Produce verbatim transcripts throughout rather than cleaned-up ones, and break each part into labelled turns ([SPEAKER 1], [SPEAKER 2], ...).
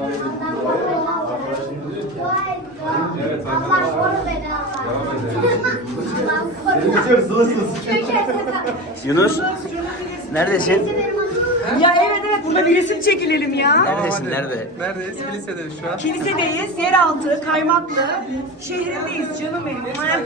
[SPEAKER 1] Evet
[SPEAKER 2] Allah koru beni Allah.
[SPEAKER 3] Yunus, neredesin?
[SPEAKER 4] Ya evet evet burada bir resim çekilelim ya.
[SPEAKER 3] Neredesin, nerede?
[SPEAKER 1] Neredeyiz? Kilisedeyiz şu an.
[SPEAKER 4] Kilisedeyiz, yeraltı, kaymaklı, şehrindeyiz canım benim.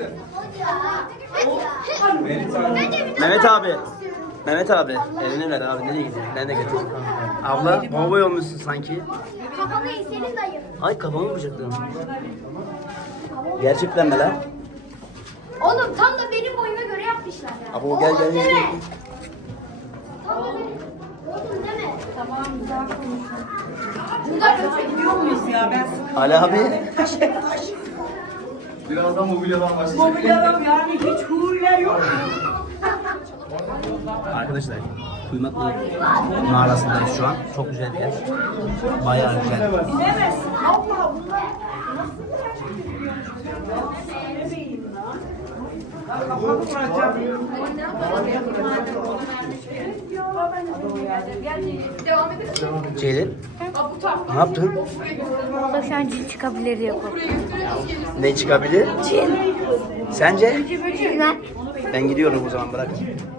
[SPEAKER 3] Mehmet abi. Mehmet abi, elini ver abi. Nereye gidiyorsun? Nerede getirdin? Abla, kovboy olmuşsun sanki.
[SPEAKER 2] Kafamı senin dayım.
[SPEAKER 3] Ay kafamı bıçakladın. Gerçekten mi lan?
[SPEAKER 2] Oğlum tam da benim boyuma göre yapmışlar ya.
[SPEAKER 3] Abo gel gel.
[SPEAKER 2] Oğlum,
[SPEAKER 3] gel.
[SPEAKER 2] deme. Tam da benim. Oğlum deme. Tamam güzel konuşun. Buradan ötüyor.
[SPEAKER 4] Gidiyor muyuz ya ben sıkıldım.
[SPEAKER 3] Ali abi.
[SPEAKER 1] Birazdan mobilyadan başlayacak.
[SPEAKER 4] Mobilyadan yani hiç huriler yok.
[SPEAKER 3] Arkadaşlar, Kuymaklı mağarasındayız şu an. Çok güzel bir yer. Bayağı güzel.
[SPEAKER 4] Bilemezsin. Allah bunlar. Kafamı vuracağım.
[SPEAKER 3] Ceylin, ne yaptın?
[SPEAKER 2] Valla şu an cin çıkabilir diye korkuyorum.
[SPEAKER 3] Ne çıkabilir?
[SPEAKER 2] Cin.
[SPEAKER 3] Sence?
[SPEAKER 2] Bilmem.
[SPEAKER 3] Ben gidiyorum o zaman, bırak.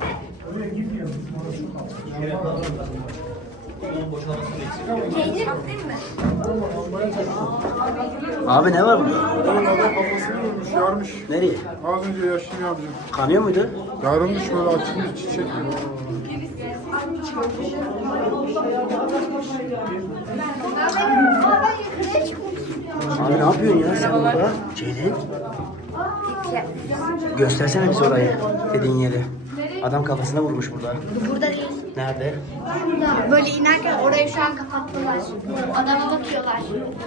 [SPEAKER 2] Peynir değil mi?
[SPEAKER 3] Abi ne var burada?
[SPEAKER 5] Adam kafasını vurmuş, yarmış.
[SPEAKER 3] Nereye?
[SPEAKER 5] Az önce yaşını yapacağım.
[SPEAKER 3] Kanıyor muydu?
[SPEAKER 5] Yarılmış böyle açılmış çiçek gibi.
[SPEAKER 2] Aa ben yukarıya çıkmışım.
[SPEAKER 3] Abi ne yapıyorsun ya sen burada? Ceylin. Göstersene bize orayı. Dediğin yeri. Adam kafasına vurmuş burada.
[SPEAKER 2] Burada değil.
[SPEAKER 3] Nerede?
[SPEAKER 2] Şurada. Böyle inerken orayı şu an kapattılar. Adama bakıyorlar.